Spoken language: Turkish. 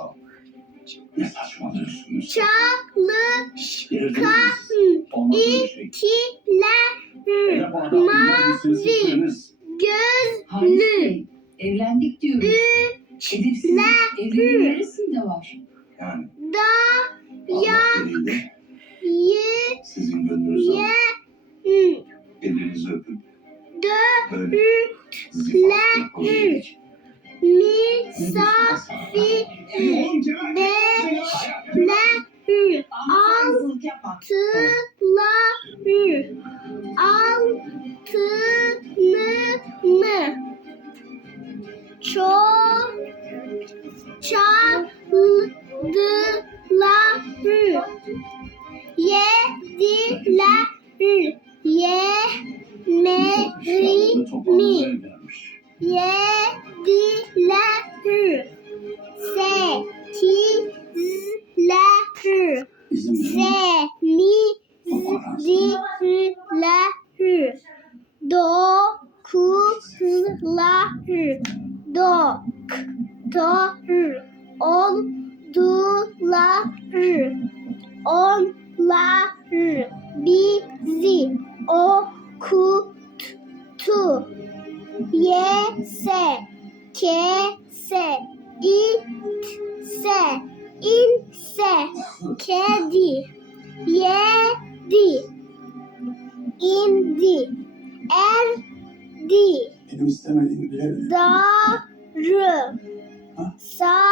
abi. Ne gözlü. Evlendik diyoruz. Edepsizlik evliliğin neresinde var? Yani. Da yak ye sizin gönlünüzü ye elinizi öpün. Dö böyle zifaf altıları altını mı çok çaldılar yediler Şarkı toparlamaya gelmiş. yediler sekizler Bizim bizim Semizler dokuzlar doktor oldular onlar bizi okuttu yese kese itse inse kedi yedi indi erdi benim istemediğimi bile bile darı sarı